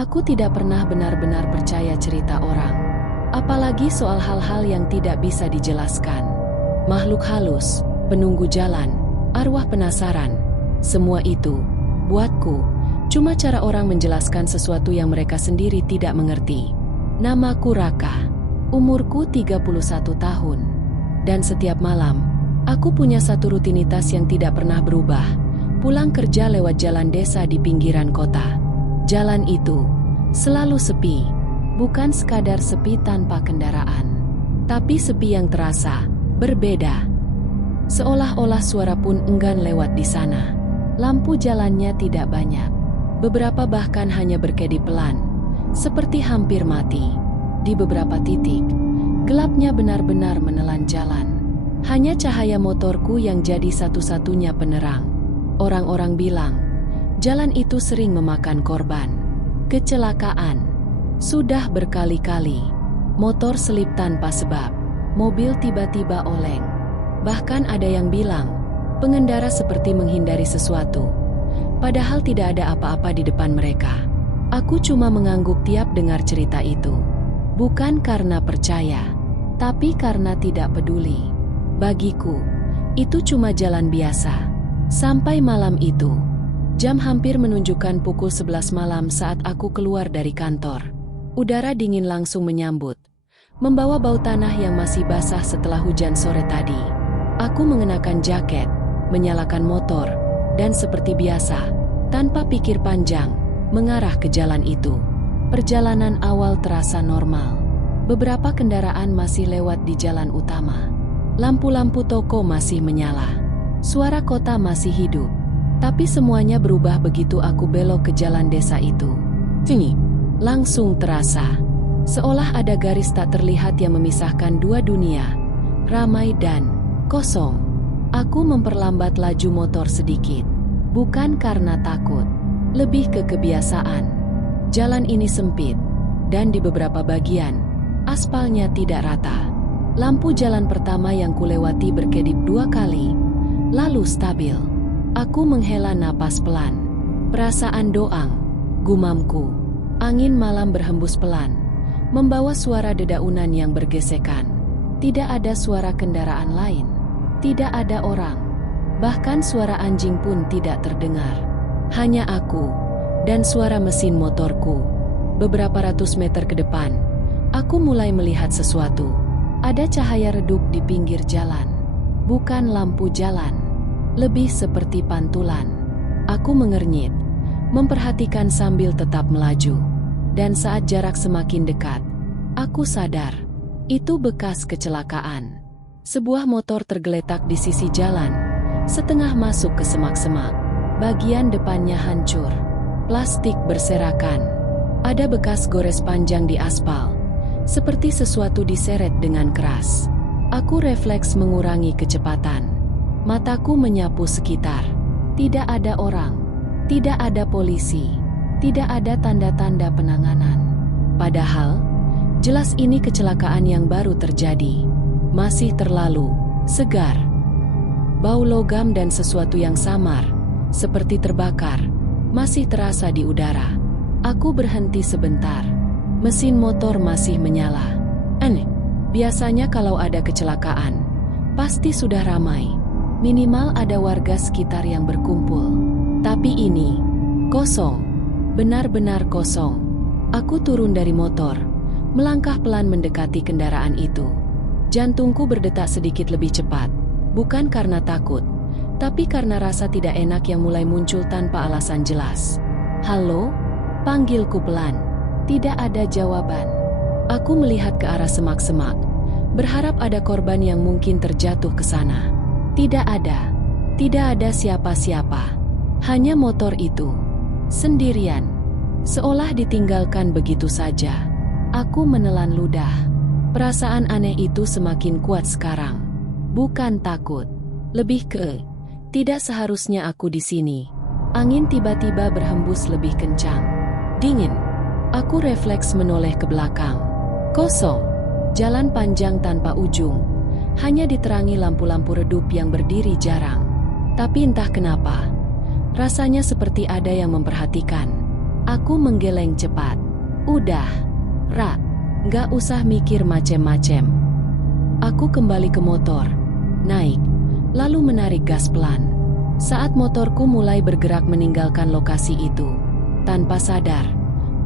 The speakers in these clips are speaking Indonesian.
Aku tidak pernah benar-benar percaya cerita orang, apalagi soal hal-hal yang tidak bisa dijelaskan. Makhluk halus, penunggu jalan, arwah penasaran, semua itu, buatku, cuma cara orang menjelaskan sesuatu yang mereka sendiri tidak mengerti. Namaku Raka, umurku 31 tahun, dan setiap malam, aku punya satu rutinitas yang tidak pernah berubah, pulang kerja lewat jalan desa di pinggiran kota. Jalan itu selalu sepi, bukan sekadar sepi tanpa kendaraan, tapi sepi yang terasa berbeda. Seolah-olah suara pun enggan lewat di sana. Lampu jalannya tidak banyak. Beberapa bahkan hanya berkedip pelan, seperti hampir mati. Di beberapa titik, gelapnya benar-benar menelan jalan. Hanya cahaya motorku yang jadi satu-satunya penerang. Orang-orang bilang, jalan itu sering memakan korban. Kecelakaan. Sudah berkali-kali. Motor selip tanpa sebab. Mobil tiba-tiba oleng. Bahkan ada yang bilang, pengendara seperti menghindari sesuatu. Padahal tidak ada apa-apa di depan mereka. Aku cuma mengangguk tiap dengar cerita itu. Bukan karena percaya, tapi karena tidak peduli. Bagiku, itu cuma jalan biasa. Sampai malam itu, jam hampir menunjukkan pukul 11 malam saat aku keluar dari kantor. Udara dingin langsung menyambut, membawa bau tanah yang masih basah setelah hujan sore tadi. Aku mengenakan jaket, menyalakan motor, dan seperti biasa, tanpa pikir panjang, mengarah ke jalan itu. Perjalanan awal terasa normal. Beberapa kendaraan masih lewat di jalan utama. Lampu-lampu toko masih menyala. Suara kota masih hidup. Tapi semuanya berubah begitu aku belok ke jalan desa itu. Sini, langsung terasa. Seolah ada garis tak terlihat yang memisahkan dua dunia, ramai dan kosong. Aku memperlambat laju motor sedikit. Bukan karena takut, lebih ke kebiasaan. Jalan ini sempit, dan di beberapa bagian, aspalnya tidak rata. Lampu jalan pertama yang kulewati berkedip 2 kali, lalu stabil. Aku menghela napas pelan. Perasaan doang, gumamku. Angin malam berhembus pelan, membawa suara dedaunan yang bergesekan. Tidak ada suara kendaraan lain. Tidak ada orang. Bahkan suara anjing pun tidak terdengar. Hanya aku dan suara mesin motorku. Beberapa ratus meter ke depan, aku mulai melihat sesuatu. Ada cahaya redup di pinggir jalan. Bukan lampu jalan. Lebih seperti pantulan. Aku mengernyit, memperhatikan sambil tetap melaju. Dan saat jarak semakin dekat, aku sadar, itu bekas kecelakaan. Sebuah motor tergeletak di sisi jalan, setengah masuk ke semak-semak. Bagian depannya hancur, plastik berserakan. Ada bekas gores panjang di aspal, seperti sesuatu diseret dengan keras. Aku refleks mengurangi kecepatan. Mataku menyapu sekitar. Tidak ada orang, tidak ada polisi, tidak ada tanda-tanda penanganan. Padahal, jelas ini kecelakaan yang baru terjadi. Masih terlalu segar. Bau logam dan sesuatu yang samar, seperti terbakar, masih terasa di udara. Aku berhenti sebentar. Mesin motor masih menyala. Aneh, biasanya kalau ada kecelakaan, pasti sudah ramai. Minimal ada warga sekitar yang berkumpul. Tapi ini, kosong. Benar-benar kosong. Aku turun dari motor, melangkah pelan mendekati kendaraan itu. Jantungku berdetak sedikit lebih cepat. Bukan karena takut, tapi karena rasa tidak enak yang mulai muncul tanpa alasan jelas. Halo? Panggilku pelan. Tidak ada jawaban. Aku melihat ke arah semak-semak, berharap ada korban yang mungkin terjatuh ke sana. Tidak ada. Tidak ada siapa-siapa. Hanya motor itu. Sendirian. Seolah ditinggalkan begitu saja. Aku menelan ludah. Perasaan aneh itu semakin kuat sekarang. Bukan takut. Lebih ke, tidak seharusnya aku di sini. Angin tiba-tiba berhembus lebih kencang. Dingin. Aku refleks menoleh ke belakang. Kosong. Jalan panjang tanpa ujung. Hanya diterangi lampu-lampu redup yang berdiri jarang. Tapi entah kenapa, rasanya seperti ada yang memperhatikan. Aku menggeleng cepat. Udah, Ra, gak usah mikir macem-macem. Aku kembali ke motor, naik, lalu menarik gas pelan. Saat motorku mulai bergerak meninggalkan lokasi itu, tanpa sadar,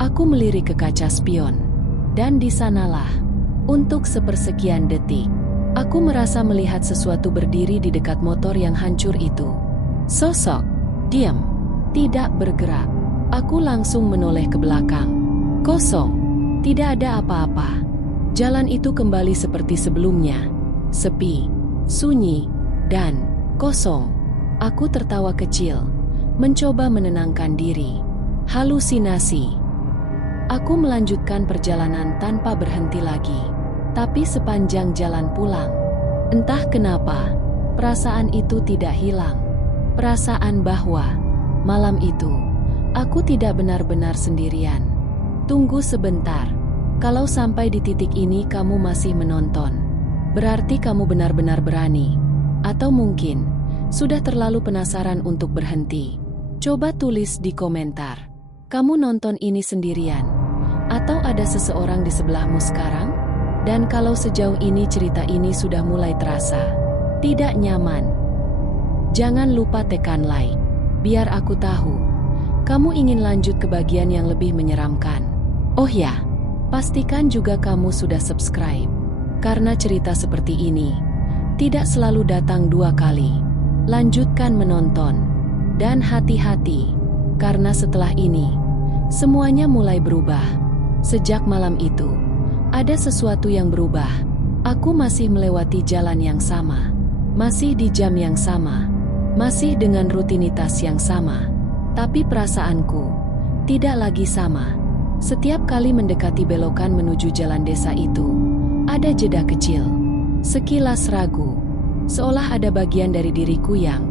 aku melirik ke kaca spion. Dan di sanalah, untuk sepersekian detik, aku merasa melihat sesuatu berdiri di dekat motor yang hancur itu. Sosok, diam, tidak bergerak. Aku langsung menoleh ke belakang. Kosong, tidak ada apa-apa. Jalan itu kembali seperti sebelumnya. Sepi, sunyi, dan kosong. Aku tertawa kecil, mencoba menenangkan diri. Halusinasi. Aku melanjutkan perjalanan tanpa berhenti lagi. Tapi sepanjang jalan pulang, entah kenapa, perasaan itu tidak hilang. Perasaan bahwa malam itu aku tidak benar-benar sendirian. Tunggu sebentar. Kalau sampai di titik ini kamu masih menonton, berarti kamu benar-benar berani. Atau mungkin sudah terlalu penasaran untuk berhenti. Coba tulis di komentar. Kamu nonton ini sendirian? Atau ada seseorang di sebelahmu sekarang? Dan kalau sejauh ini cerita ini sudah mulai terasa tidak nyaman, jangan lupa tekan like. Biar aku tahu kamu ingin lanjut ke bagian yang lebih menyeramkan. Oh ya, pastikan juga kamu sudah subscribe. Karena cerita seperti ini tidak selalu datang 2 kali. Lanjutkan menonton. Dan hati-hati, karena setelah ini, semuanya mulai berubah. Sejak malam itu, ada sesuatu yang berubah. Aku masih melewati jalan yang sama. Masih di jam yang sama. Masih dengan rutinitas yang sama. Tapi perasaanku tidak lagi sama. Setiap kali mendekati belokan menuju jalan desa itu, ada jeda kecil. Sekilas ragu, seolah ada bagian dari diriku yang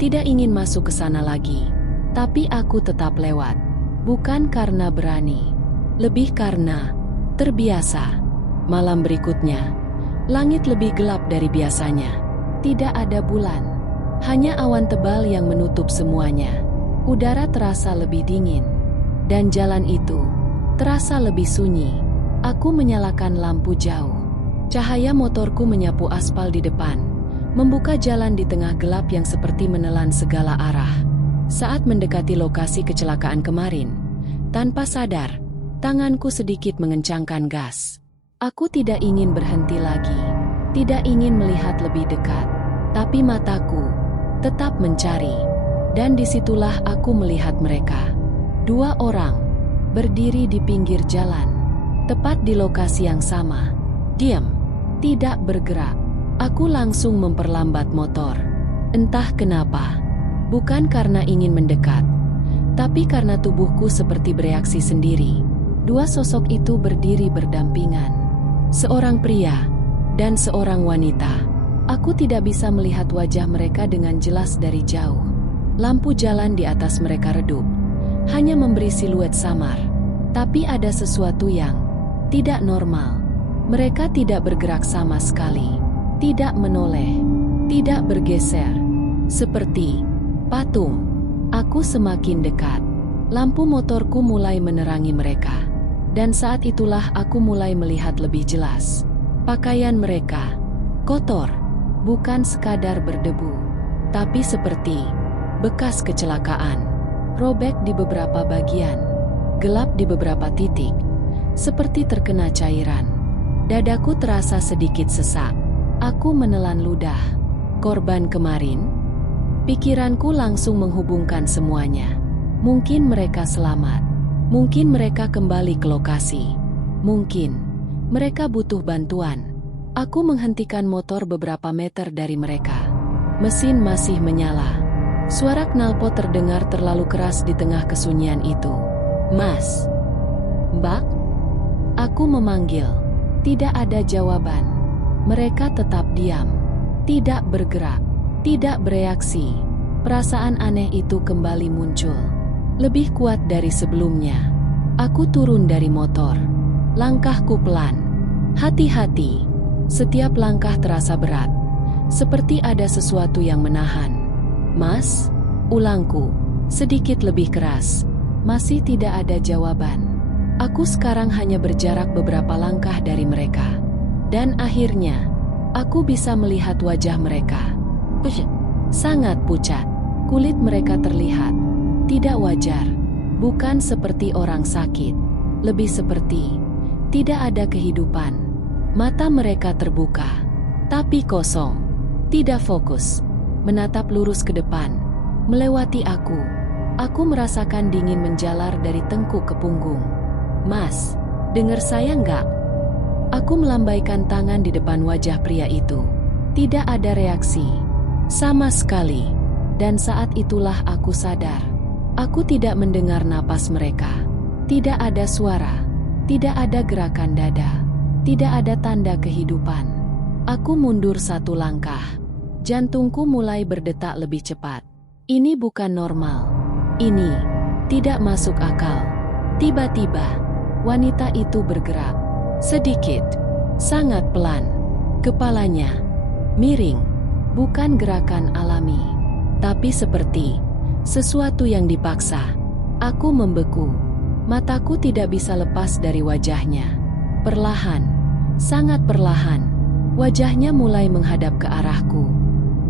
tidak ingin masuk ke sana lagi. Tapi aku tetap lewat. Bukan karena berani, lebih karena terbiasa. Malam berikutnya, langit lebih gelap dari biasanya. Tidak ada bulan, hanya awan tebal yang menutup semuanya. Udara terasa lebih dingin, dan jalan itu terasa lebih sunyi. Aku menyalakan lampu jauh. Cahaya motorku menyapu aspal di depan, membuka jalan di tengah gelap yang seperti menelan segala arah. Saat mendekati lokasi kecelakaan kemarin, tanpa sadar, tanganku sedikit mengencangkan gas. Aku tidak ingin berhenti lagi, tidak ingin melihat lebih dekat, tapi mataku tetap mencari. Dan disitulah aku melihat mereka. 2 orang berdiri di pinggir jalan, tepat di lokasi yang sama. Diam, tidak bergerak. Aku langsung memperlambat motor. Entah kenapa, bukan karena ingin mendekat, tapi karena tubuhku seperti bereaksi sendiri. 2 sosok itu berdiri berdampingan. Seorang pria dan seorang wanita. Aku tidak bisa melihat wajah mereka dengan jelas dari jauh. Lampu jalan di atas mereka redup, hanya memberi siluet samar. Tapi ada sesuatu yang tidak normal. Mereka tidak bergerak sama sekali, tidak menoleh, tidak bergeser. Seperti patung. Aku semakin dekat. Lampu motorku mulai menerangi mereka. Dan saat itulah aku mulai melihat lebih jelas. Pakaian mereka kotor, bukan sekadar berdebu, tapi seperti bekas kecelakaan, robek di beberapa bagian, gelap di beberapa titik, seperti terkena cairan. Dadaku terasa sedikit sesak. Aku menelan ludah. Korban kemarin? Pikiranku langsung menghubungkan semuanya. Mungkin mereka selamat. Mungkin mereka kembali ke lokasi. Mungkin mereka butuh bantuan. Aku menghentikan motor beberapa meter dari mereka. Mesin masih menyala. Suara knalpot terdengar terlalu keras di tengah kesunyian itu. Mas? Mbak? Aku memanggil. Tidak ada jawaban. Mereka tetap diam. Tidak bergerak. Tidak bereaksi. Perasaan aneh itu kembali muncul. Lebih kuat dari sebelumnya. Aku turun dari motor. Langkahku pelan. Hati-hati. Setiap langkah terasa berat. Seperti ada sesuatu yang menahan. Mas, ulangku, sedikit lebih keras. Masih tidak ada jawaban. Aku sekarang hanya berjarak beberapa langkah dari mereka. Dan akhirnya, aku bisa melihat wajah mereka. Sangat pucat. Kulit mereka terlihat tidak wajar. Bukan seperti orang sakit. Lebih seperti tidak ada kehidupan. Mata mereka terbuka, tapi kosong. Tidak fokus. Menatap lurus ke depan. Melewati aku. Aku merasakan dingin menjalar dari tengkuk ke punggung. Mas, dengar saya nggak? Aku melambaikan tangan di depan wajah pria itu. Tidak ada reaksi. Sama sekali. Dan saat itulah aku sadar. Aku tidak mendengar napas mereka. Tidak ada suara. Tidak ada gerakan dada. Tidak ada tanda kehidupan. Aku mundur satu langkah. Jantungku mulai berdetak lebih cepat. Ini bukan normal. Ini tidak masuk akal. Tiba-tiba, wanita itu bergerak. Sedikit. Sangat pelan. Kepalanya miring. Bukan gerakan alami. Tapi seperti sesuatu yang dipaksa. Aku membeku. Mataku tidak bisa lepas dari wajahnya. Perlahan, sangat perlahan, wajahnya mulai menghadap ke arahku.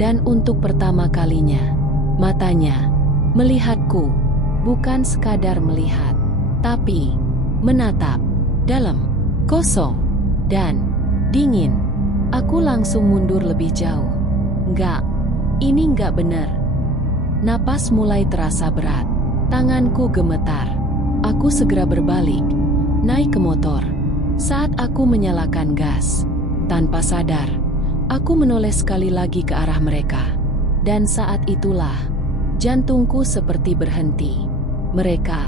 Dan untuk pertama kalinya, matanya melihatku. Bukan sekadar melihat, tapi menatap. Dalam, kosong, dan dingin. Aku langsung mundur lebih jauh. Enggak, ini enggak benar. Napas mulai terasa berat. Tanganku gemetar. Aku segera berbalik, naik ke motor. Saat aku menyalakan gas, tanpa sadar, aku menoleh sekali lagi ke arah mereka. Dan saat itulah, jantungku seperti berhenti. Mereka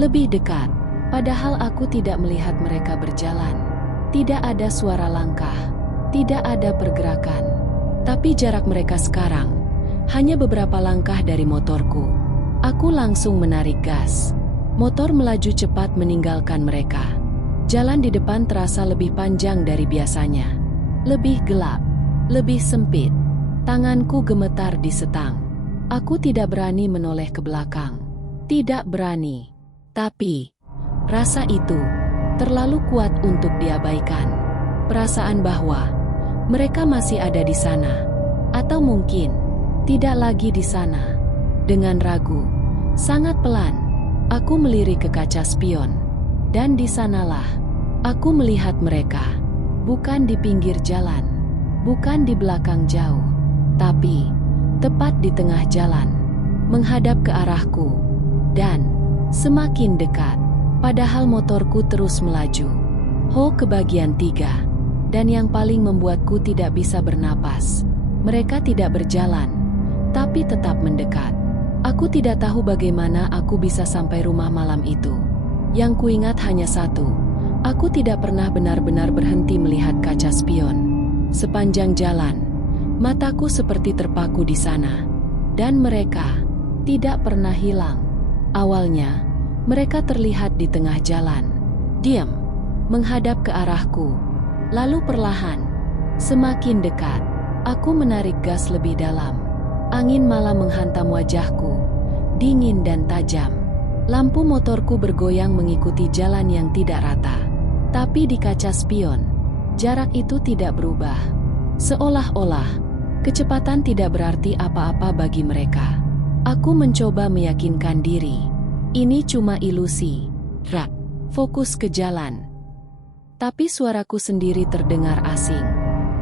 lebih dekat, padahal aku tidak melihat mereka berjalan. Tidak ada suara langkah, tidak ada pergerakan. Tapi jarak mereka sekarang hanya beberapa langkah dari motorku. Aku langsung menarik gas. Motor melaju cepat meninggalkan mereka. Jalan di depan terasa lebih panjang dari biasanya. Lebih gelap, lebih sempit. Tanganku gemetar di setang. Aku tidak berani menoleh ke belakang. Tidak berani. Tapi, rasa itu terlalu kuat untuk diabaikan. Perasaan bahwa mereka masih ada di sana. Atau mungkin tidak lagi di sana. Dengan ragu, sangat pelan, aku melirik ke kaca spion. Dan di sanalah, aku melihat mereka. Bukan di pinggir jalan. Bukan di belakang jauh. Tapi, tepat di tengah jalan. Menghadap ke arahku. Dan, semakin dekat. Padahal motorku terus melaju. Ke bagian 3. Dan yang paling membuatku tidak bisa bernapas. Mereka tidak berjalan, tapi tetap mendekat. Aku tidak tahu bagaimana aku bisa sampai rumah malam itu. Yang kuingat hanya satu, aku tidak pernah benar-benar berhenti melihat kaca spion. Sepanjang jalan, mataku seperti terpaku di sana. Dan mereka tidak pernah hilang. Awalnya, mereka terlihat di tengah jalan. Diam, menghadap ke arahku. Lalu perlahan, semakin dekat, aku menarik gas lebih dalam. Angin malam menghantam wajahku, dingin dan tajam. Lampu motorku bergoyang mengikuti jalan yang tidak rata. Tapi di kaca spion, jarak itu tidak berubah. Seolah-olah, kecepatan tidak berarti apa-apa bagi mereka. Aku mencoba meyakinkan diri. Ini cuma ilusi. Fokus ke jalan. Tapi suaraku sendiri terdengar asing.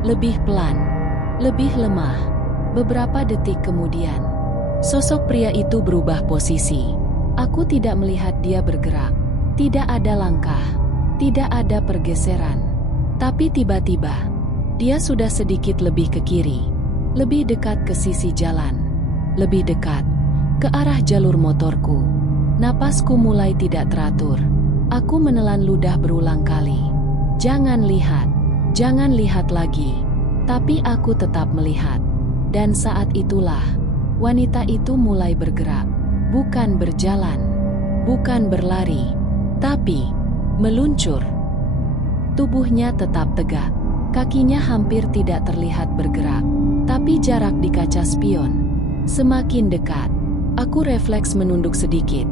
Lebih pelan, lebih lemah. Beberapa detik kemudian, sosok pria itu berubah posisi. Aku tidak melihat dia bergerak. Tidak ada langkah, tidak ada pergeseran. Tapi tiba-tiba, dia sudah sedikit lebih ke kiri. Lebih dekat ke sisi jalan. Lebih dekat, ke arah jalur motorku. Napasku mulai tidak teratur. Aku menelan ludah berulang kali. Jangan lihat lagi. Tapi aku tetap melihat. Dan saat itulah, wanita itu mulai bergerak. Bukan berjalan, bukan berlari, tapi meluncur. Tubuhnya tetap tegak. Kakinya hampir tidak terlihat bergerak. Tapi jarak di kaca spion semakin dekat. Aku refleks menunduk sedikit.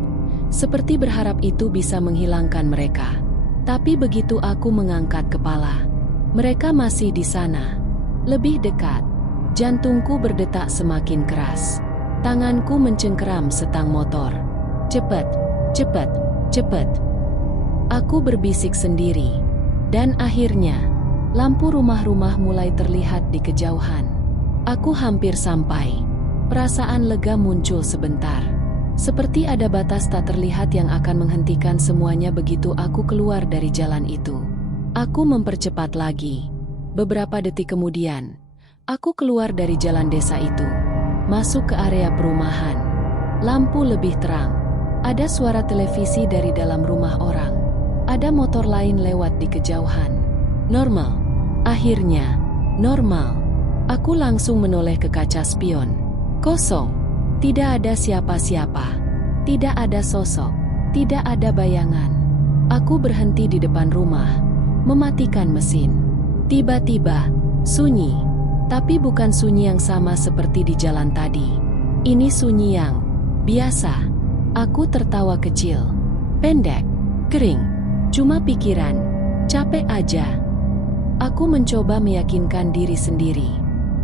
seperti berharap itu bisa menghilangkan mereka. Tapi begitu aku mengangkat kepala, mereka masih di sana, lebih dekat. Jantungku berdetak semakin keras. Tanganku mencengkeram setang motor. Cepat, cepat, cepat. Aku berbisik sendiri. Dan akhirnya, lampu rumah-rumah mulai terlihat di kejauhan. Aku hampir sampai. Perasaan lega muncul sebentar. Seperti ada batas tak terlihat yang akan menghentikan semuanya begitu aku keluar dari jalan itu. Aku mempercepat lagi. Beberapa detik kemudian, aku keluar dari jalan desa itu. Masuk ke area perumahan. Lampu lebih terang. Ada suara televisi dari dalam rumah orang. Ada motor lain lewat di kejauhan. Normal. Akhirnya, normal. Aku langsung menoleh ke kaca spion. Kosong. Tidak ada siapa-siapa. Tidak ada sosok. Tidak ada bayangan. Aku berhenti di depan rumah, mematikan mesin. Tiba-tiba, sunyi. Tapi bukan sunyi yang sama seperti di jalan tadi. Ini sunyi yang biasa. Aku tertawa kecil. Pendek. Kering. Cuma pikiran. Capek aja. Aku mencoba meyakinkan diri sendiri.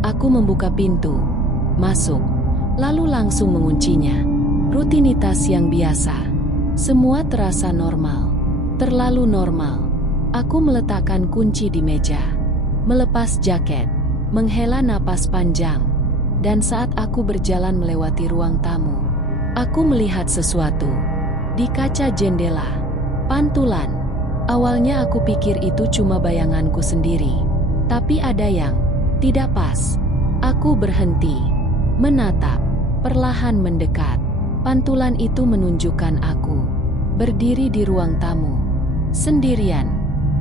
Aku membuka pintu. Masuk. Lalu langsung menguncinya. Rutinitas yang biasa. Semua terasa normal. Terlalu normal. Aku meletakkan kunci di meja. Melepas jaket. Menghela napas panjang. Dan saat aku berjalan melewati ruang tamu, aku melihat sesuatu. Di kaca jendela. Pantulan. Awalnya aku pikir itu cuma bayanganku sendiri. Tapi ada yang tidak pas. Aku berhenti. Menatap. Perlahan mendekat. Pantulan itu menunjukkan aku berdiri di ruang tamu. Sendirian.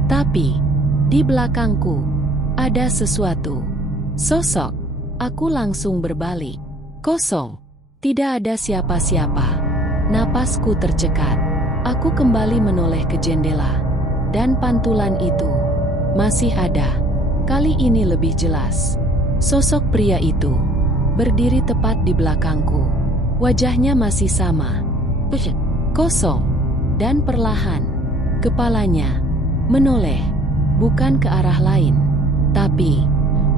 Tapi di belakangku ada sesuatu. Sosok. Aku langsung berbalik. Kosong. Tidak ada siapa-siapa. Napasku tercekat. Aku kembali menoleh ke jendela. Dan pantulan itu masih ada. Kali ini lebih jelas. Sosok pria itu berdiri tepat di belakangku. Wajahnya masih sama. Kosong. Dan perlahan, kepalanya menoleh. Bukan ke arah lain, tapi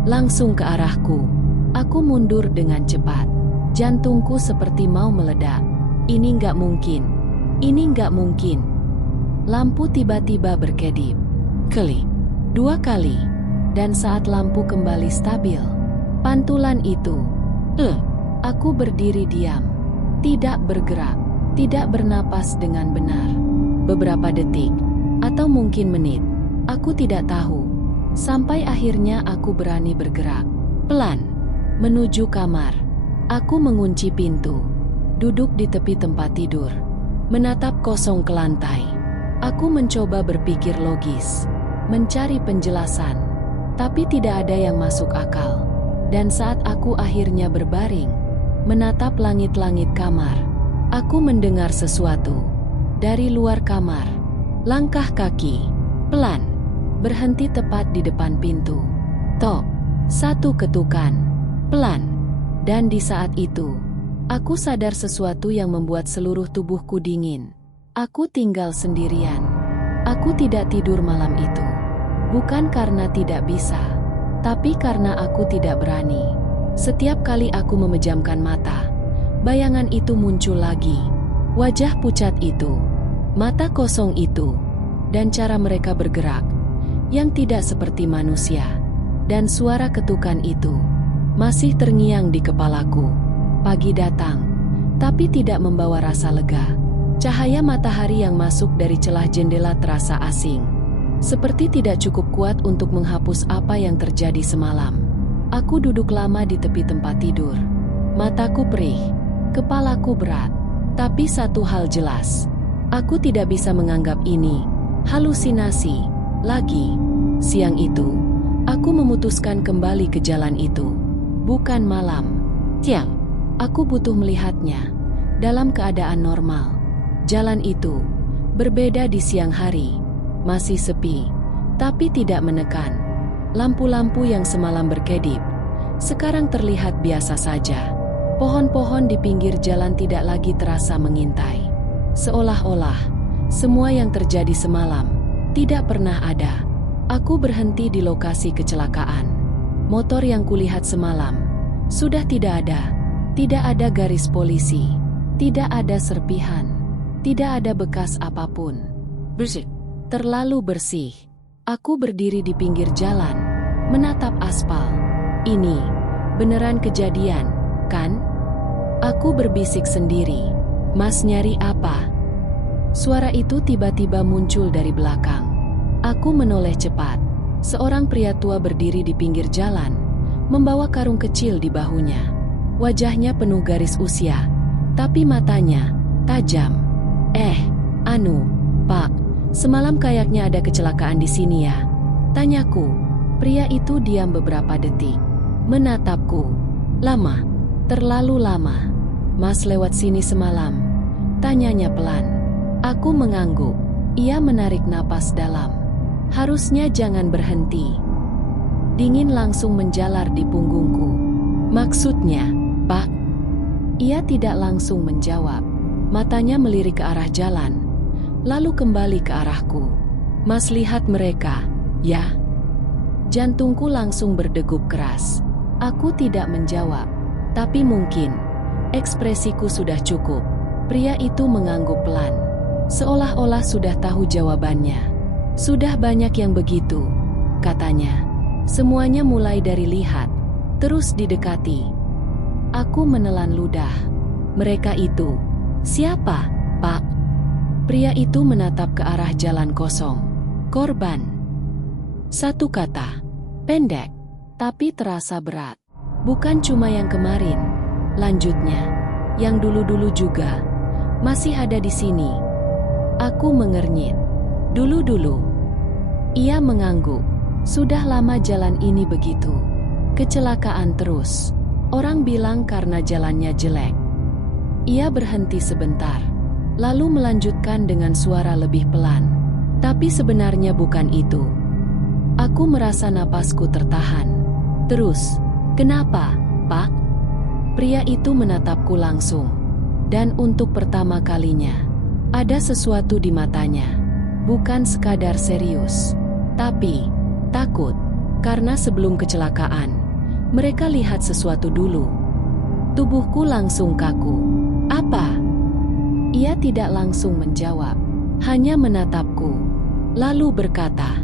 langsung ke arahku. Aku mundur dengan cepat. Jantungku seperti mau meledak. Ini nggak mungkin. Ini nggak mungkin. Lampu tiba-tiba berkedip. Klik. 2 kali. Dan saat lampu kembali stabil, pantulan itu. Aku berdiri diam. Tidak bergerak. Tidak bernapas dengan benar. Beberapa detik. Atau mungkin menit. Aku tidak tahu. Sampai akhirnya aku berani bergerak. Pelan. Menuju kamar. Aku mengunci pintu. Duduk di tepi tempat tidur. Menatap kosong ke lantai. Aku mencoba berpikir logis. Mencari penjelasan. Tapi tidak ada yang masuk akal. Dan saat aku akhirnya berbaring, menatap langit-langit kamar, aku mendengar sesuatu. Dari luar kamar, langkah kaki, pelan, berhenti tepat di depan pintu. Tok, satu ketukan, pelan. Dan di saat itu, aku sadar sesuatu yang membuat seluruh tubuhku dingin. Aku tinggal sendirian. Aku tidak tidur malam itu. Bukan karena tidak bisa, tapi karena aku tidak berani. Setiap kali aku memejamkan mata, bayangan itu muncul lagi. Wajah pucat itu, mata kosong itu, dan cara mereka bergerak, yang tidak seperti manusia. Dan suara ketukan itu, masih terngiang di kepalaku. Pagi datang, tapi tidak membawa rasa lega. Cahaya matahari yang masuk dari celah jendela terasa asing. Seperti tidak cukup kuat untuk menghapus apa yang terjadi semalam. Aku duduk lama di tepi tempat tidur. Mataku perih, kepalaku berat. Tapi satu hal jelas, aku tidak bisa menganggap ini halusinasi lagi. Siang itu, aku memutuskan kembali ke jalan itu. Bukan malam, siang. Aku butuh melihatnya dalam keadaan normal. Jalan itu berbeda di siang hari. Masih sepi, tapi tidak menekan. Lampu-lampu yang semalam berkedip, sekarang terlihat biasa saja. Pohon-pohon di pinggir jalan tidak lagi terasa mengintai. Seolah-olah semua yang terjadi semalam tidak pernah ada. Aku berhenti di lokasi kecelakaan. Motor yang kulihat semalam sudah tidak ada. Tidak ada garis polisi, tidak ada serpihan, tidak ada bekas apapun. Bersih, terlalu bersih. Aku berdiri di pinggir jalan, menatap aspal. Ini beneran kejadian, kan? Aku berbisik sendiri. Mas, nyari apa? Suara itu tiba-tiba muncul dari belakang. Aku menoleh cepat. Seorang pria tua berdiri di pinggir jalan, membawa karung kecil di bahunya. Wajahnya penuh garis usia, tapi matanya tajam. Pak, semalam kayaknya ada kecelakaan di sini ya? Tanyaku. Pria itu diam beberapa detik, menatapku. Lama, terlalu lama. Mas lewat sini semalam? Tanyanya pelan. Aku mengangguk. Ia menarik napas dalam. Harusnya jangan berhenti. Dingin langsung menjalar di punggungku. Maksudnya, Pak? Ia tidak langsung menjawab. Matanya melirik ke arah jalan, lalu kembali ke arahku. Mas, lihat mereka, ya? Jantungku langsung berdegup keras. Aku tidak menjawab, tapi mungkin ekspresiku sudah cukup. Pria itu mengangguk pelan, seolah-olah sudah tahu jawabannya. Sudah banyak yang begitu, katanya. Semuanya mulai dari lihat, terus didekati. Aku menelan ludah. Mereka itu, siapa, Pak? Pria itu menatap ke arah jalan kosong. Korban. Satu kata, pendek, tapi terasa berat. Bukan cuma yang kemarin, lanjutnya, yang dulu-dulu juga, masih ada di sini. Aku mengernyit. Dulu-dulu. Ia mengangguk. Sudah lama jalan ini begitu. Kecelakaan terus. Orang bilang karena jalannya jelek. Ia berhenti sebentar, lalu melanjutkan dengan suara lebih pelan. Tapi sebenarnya bukan itu. Aku merasa napasku tertahan. Terus, kenapa, Pak? Pria itu menatapku langsung. Dan untuk pertama kalinya, ada sesuatu di matanya. Bukan sekadar serius, tapi takut. Karena sebelum kecelakaan, mereka lihat sesuatu dulu. Tubuhku langsung kaku. Apa? Ia tidak langsung menjawab, hanya menatapku. Lalu berkata,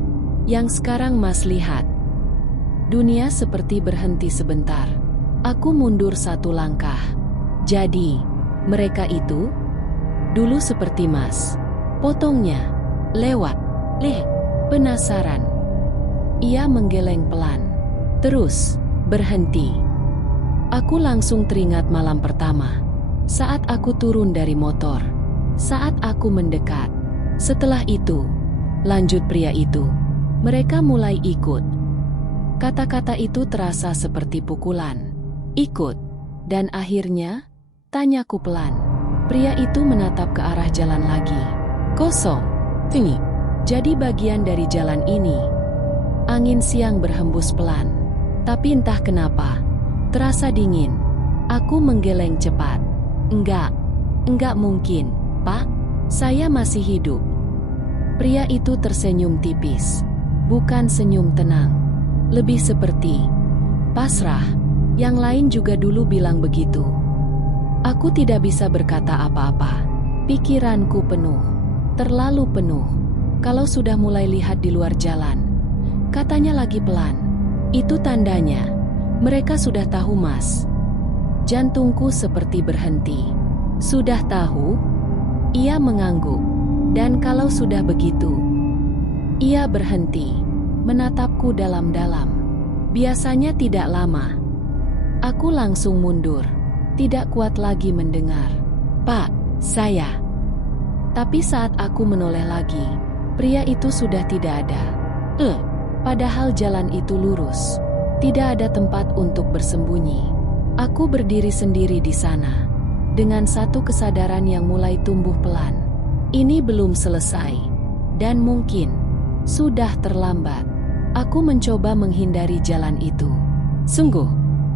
yang sekarang Mas lihat. Dunia seperti berhenti sebentar. Aku mundur satu langkah. Jadi, mereka itu? Dulu seperti Mas. Potongnya. Lewat. Penasaran. Ia menggeleng pelan. Terus, berhenti. Aku langsung teringat malam pertama. Saat aku turun dari motor. Saat aku mendekat. Setelah itu, lanjut pria itu. Mereka mulai ikut. Kata-kata itu terasa seperti pukulan. Ikut. Dan akhirnya, tanyaku pelan. Pria itu menatap ke arah jalan lagi. Kosong. Tinggi. Jadi bagian dari jalan ini. Angin siang berhembus pelan. Tapi entah kenapa, terasa dingin. Aku menggeleng cepat. Enggak mungkin, Pak. Saya masih hidup. Pria itu tersenyum tipis. Bukan senyum tenang. Lebih seperti pasrah. Yang lain juga dulu bilang begitu. Aku tidak bisa berkata apa-apa. Pikiranku penuh. Terlalu penuh. Kalau sudah mulai lihat di luar jalan, katanya lagi pelan. Itu tandanya mereka sudah tahu, Mas. Jantungku seperti berhenti. Sudah tahu? Ia mengangguk. Dan kalau sudah begitu? Ia berhenti, menatapku dalam-dalam. Biasanya tidak lama. Aku langsung mundur. Tidak kuat lagi mendengar. Pak, saya. Tapi saat aku menoleh lagi, pria itu sudah tidak ada. Padahal jalan itu lurus. Tidak ada tempat untuk bersembunyi. Aku berdiri sendiri di sana. Dengan satu kesadaran yang mulai tumbuh pelan. Ini belum selesai. Dan mungkin sudah terlambat. Aku mencoba menghindari jalan itu. Sungguh,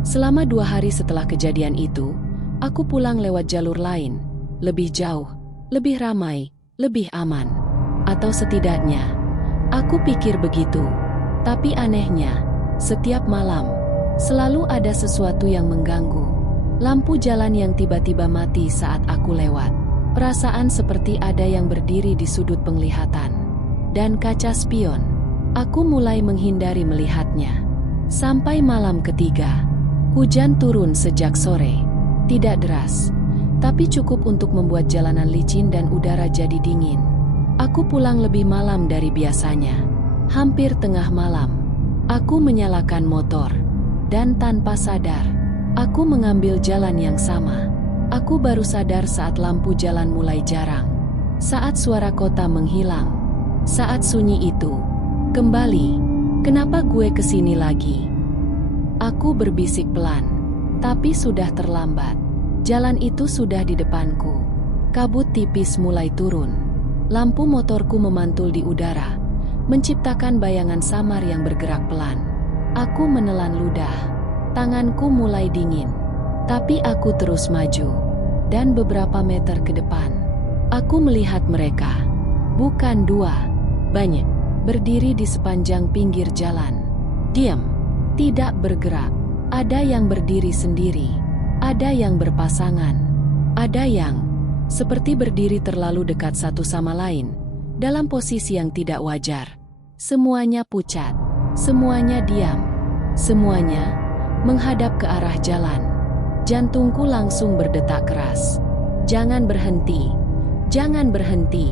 selama 2 hari setelah kejadian itu, aku pulang lewat jalur lain, lebih jauh. lebih ramai, lebih aman. Atau setidaknya, aku pikir begitu. Tapi anehnya, setiap malam, selalu ada sesuatu yang mengganggu. Lampu jalan yang tiba-tiba mati saat aku lewat. Perasaan seperti ada yang berdiri di sudut penglihatan. Dan kaca spion. Aku mulai menghindari melihatnya. Sampai malam ketiga. Hujan turun sejak sore. Tidak deras, tapi cukup untuk membuat jalanan licin dan udara jadi dingin. Aku pulang lebih malam dari biasanya. Hampir tengah malam. Aku menyalakan motor. Dan tanpa sadar, aku mengambil jalan yang sama. Aku baru sadar saat lampu jalan mulai jarang. Saat suara kota menghilang. Saat sunyi itu kembali. Kenapa gue kesini lagi? Aku berbisik pelan. Tapi sudah terlambat. Jalan itu sudah di depanku. Kabut tipis mulai turun. Lampu motorku memantul di udara, menciptakan bayangan samar yang bergerak pelan. Aku menelan ludah. Tanganku mulai dingin. Tapi aku terus maju. Dan beberapa meter ke depan, aku melihat mereka. Bukan dua, banyak. Berdiri di sepanjang pinggir jalan. Diam. Tidak bergerak. Ada yang berdiri sendiri. Ada yang berpasangan. Ada yang seperti berdiri terlalu dekat satu sama lain, dalam posisi yang tidak wajar. Semuanya pucat. Semuanya diam. Semuanya menghadap ke arah jalan. Jantungku langsung berdetak keras. Jangan berhenti. Jangan berhenti.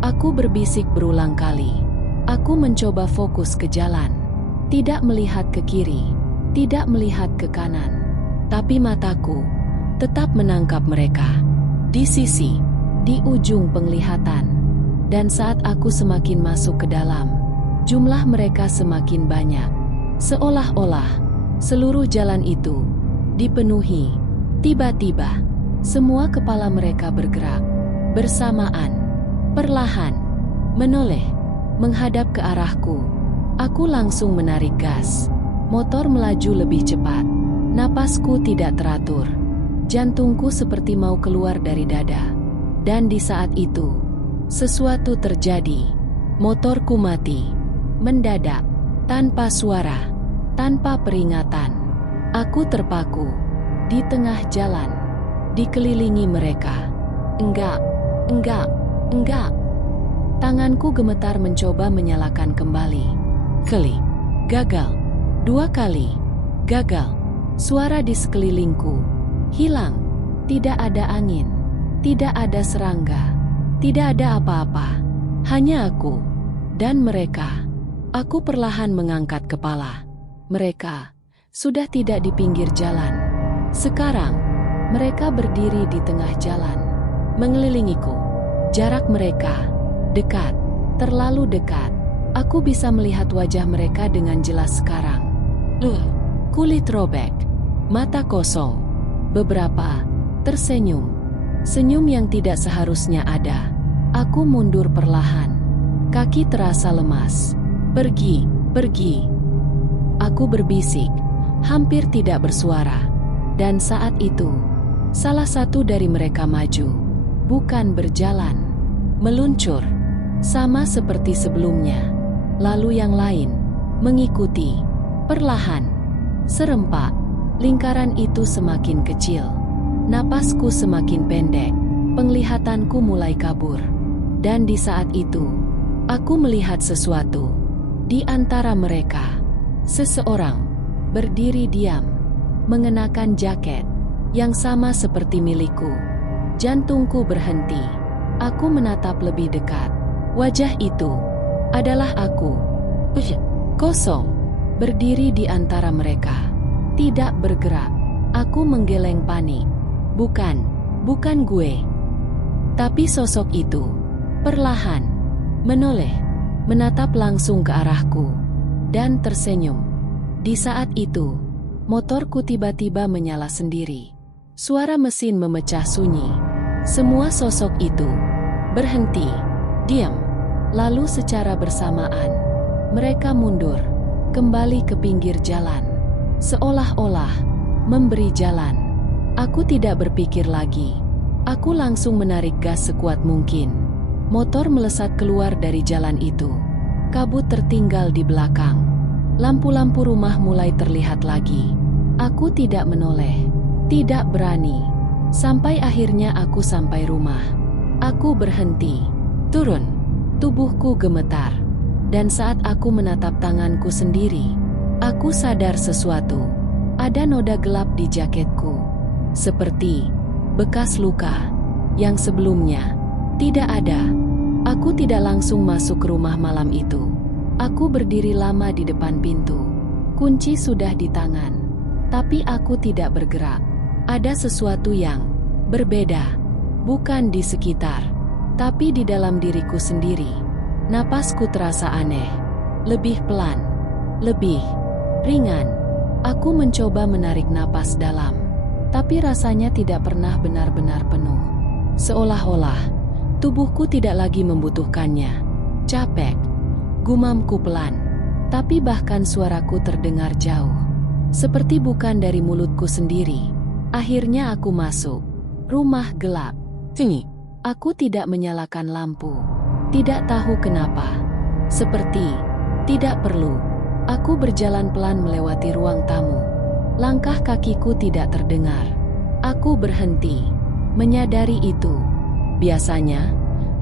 Aku berbisik berulang kali. Aku mencoba fokus ke jalan. Tidak melihat ke kiri. Tidak melihat ke kanan. Tapi mataku tetap menangkap mereka. Di sisi, di ujung penglihatan. Dan saat aku semakin masuk ke dalam, jumlah mereka semakin banyak. Seolah-olah seluruh jalan itu dipenuhi. Tiba-tiba, semua kepala mereka bergerak bersamaan, perlahan, menoleh, menghadap ke arahku. Aku langsung menarik gas. Motor melaju lebih cepat. Napasku tidak teratur. Jantungku seperti mau keluar dari dada. Dan di saat itu, sesuatu terjadi. Motorku mati. Mendadak, tanpa suara, tanpa peringatan. Aku terpaku di tengah jalan, dikelilingi mereka. Enggak, enggak, enggak. Tanganku gemetar mencoba menyalakan kembali. Gagal. 2 kali. Gagal. Suara di sekelilingku hilang. Tidak ada angin. Tidak ada serangga. Tidak ada apa-apa. Hanya aku. Dan mereka. Aku perlahan mengangkat kepala. Mereka sudah tidak di pinggir jalan. Sekarang, mereka berdiri di tengah jalan. Mengelilingiku. Jarak mereka dekat. Terlalu dekat. Aku bisa melihat wajah mereka dengan jelas sekarang. Kulit robek. Mata kosong. Beberapa tersenyum. Senyum yang tidak seharusnya ada. Aku mundur perlahan. Kaki terasa lemas. Pergi, pergi. Aku berbisik, hampir tidak bersuara. Dan saat itu, salah satu dari mereka maju. Bukan berjalan. Meluncur. Sama seperti sebelumnya. Lalu yang lain mengikuti. Perlahan. Serempak. Lingkaran itu semakin kecil. Napasku semakin pendek. Penglihatanku mulai kabur. Dan di saat itu, aku melihat sesuatu. Di antara mereka, seseorang berdiri diam, mengenakan jaket yang sama seperti milikku. Jantungku berhenti. Aku menatap lebih dekat. Wajah itu adalah aku. Kosong. Berdiri di antara mereka. Tidak bergerak. Aku menggeleng panik. Bukan gue. Tapi sosok itu perlahan menoleh, menatap langsung ke arahku, dan tersenyum. Di saat itu, motorku tiba-tiba menyala sendiri. Suara mesin memecah sunyi. Semua sosok itu berhenti, diam. Lalu secara bersamaan, mereka mundur, kembali ke pinggir jalan. Seolah-olah memberi jalan. Aku tidak berpikir lagi. Aku langsung menarik gas sekuat mungkin. Motor melesat keluar dari jalan itu. Kabut tertinggal di belakang. Lampu-lampu rumah mulai terlihat lagi. Aku tidak menoleh, tidak berani. Sampai akhirnya aku sampai rumah. Aku berhenti, turun. Tubuhku gemetar. Dan saat aku menatap tanganku sendiri, aku sadar sesuatu. Ada noda gelap di jaketku. Seperti bekas luka yang sebelumnya tidak ada. Aku tidak langsung masuk ke rumah malam itu. Aku berdiri lama di depan pintu. Kunci sudah di tangan. Tapi aku tidak bergerak. Ada sesuatu yang berbeda. Bukan di sekitar, tapi di dalam diriku sendiri. Napasku terasa aneh. Lebih pelan. Lebih ringan. Aku mencoba menarik napas dalam. Tapi rasanya tidak pernah benar-benar penuh. Seolah-olah tubuhku tidak lagi membutuhkannya. Capek. Gumamku pelan. Tapi bahkan suaraku terdengar jauh. Seperti bukan dari mulutku sendiri. Akhirnya aku masuk. Rumah gelap. Sini. Aku tidak menyalakan lampu. Tidak tahu kenapa. Seperti tidak perlu. Aku berjalan pelan melewati ruang tamu. Langkah kakiku tidak terdengar. Aku berhenti. Menyadari itu. Biasanya,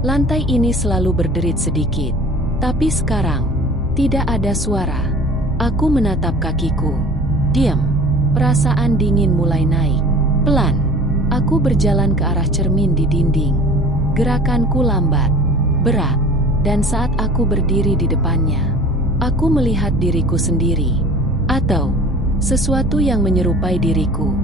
lantai ini selalu berderit sedikit. Tapi sekarang, tidak ada suara. Aku menatap kakiku. Diam. Perasaan dingin mulai naik. Pelan. Aku berjalan ke arah cermin di dinding. Gerakanku lambat, berat. Dan saat aku berdiri di depannya, aku melihat diriku sendiri. Atau sesuatu yang menyerupai diriku.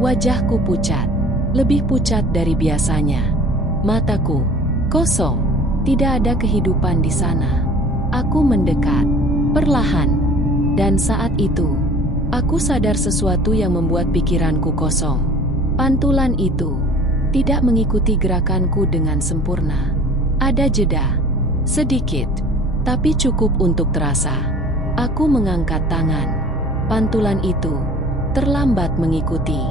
Wajahku pucat. Lebih pucat dari biasanya. Mataku kosong. Tidak ada kehidupan di sana. Aku mendekat. Perlahan. Dan saat itu, aku sadar sesuatu yang membuat pikiranku kosong. Pantulan itu tidak mengikuti gerakanku dengan sempurna. Ada jeda. Sedikit. Tapi cukup untuk terasa. Aku mengangkat tangan. Pantulan itu terlambat mengikuti.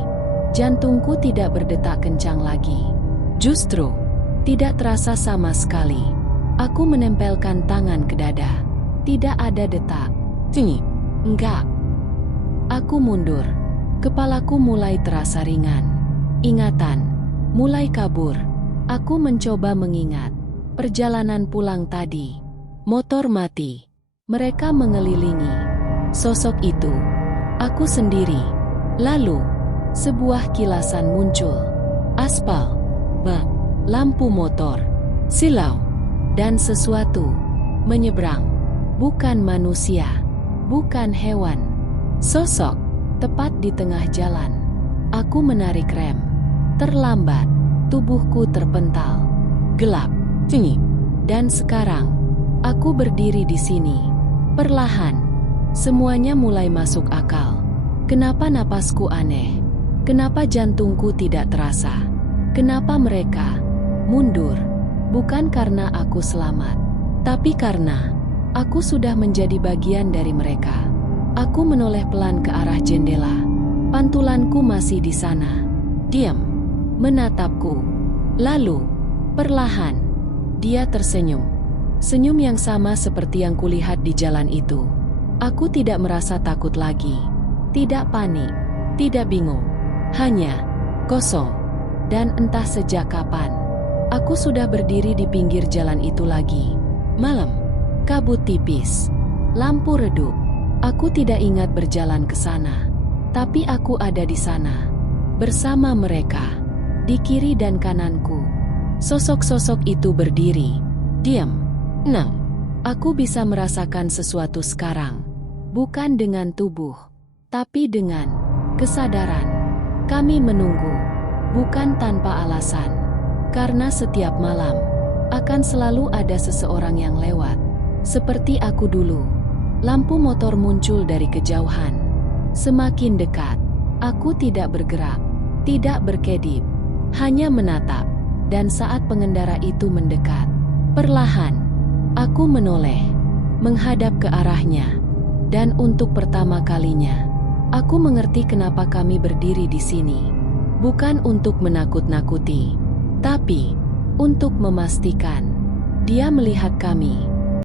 Jantungku tidak berdetak kencang lagi. Justru tidak terasa sama sekali. Aku menempelkan tangan ke dada. Tidak ada detak. Sini. Enggak. Aku mundur. Kepalaku mulai terasa ringan. Ingatan mulai kabur. Aku mencoba mengingat perjalanan pulang tadi. Motor mati. Mereka mengelilingi. Sosok itu. Aku sendiri. Lalu, sebuah kilasan muncul. Aspal. Bak. Lampu motor. Silau. Dan sesuatu. Menyeberang. Bukan manusia. Bukan hewan. Sosok. Tepat di tengah jalan. Aku menarik rem. Terlambat. Tubuhku terpental. Gelap. Sini. Dan sekarang, aku berdiri di sini. Perlahan. Semuanya mulai masuk akal. Kenapa napasku aneh? Kenapa jantungku tidak terasa? Kenapa mereka mundur? Bukan karena aku selamat, tapi karena aku sudah menjadi bagian dari mereka. Aku menoleh pelan ke arah jendela. Pantulanku masih di sana. Diam. Menatapku. Lalu, perlahan, dia tersenyum. Senyum yang sama seperti yang kulihat di jalan itu. Aku tidak merasa takut lagi. Tidak panik. Tidak bingung. Hanya kosong. Dan entah sejak kapan, aku sudah berdiri di pinggir jalan itu lagi. Malam. Kabut tipis. Lampu redup. Aku tidak ingat berjalan ke sana. Tapi aku ada di sana. Bersama mereka. Di kiri dan kananku. Sosok-sosok itu berdiri. Diam. Nah, aku bisa merasakan sesuatu sekarang. Bukan dengan tubuh, tapi dengan kesadaran. Kami menunggu. Bukan tanpa alasan. Karena setiap malam, akan selalu ada seseorang yang lewat. Seperti aku dulu. Lampu motor muncul dari kejauhan. Semakin dekat. Aku tidak bergerak. Tidak berkedip. Hanya menatap. Dan saat pengendara itu mendekat, perlahan, aku menoleh. Menghadap ke arahnya. Dan untuk pertama kalinya, aku mengerti kenapa kami berdiri di sini. Bukan untuk menakut-nakuti. Tapi, untuk memastikan, dia melihat kami.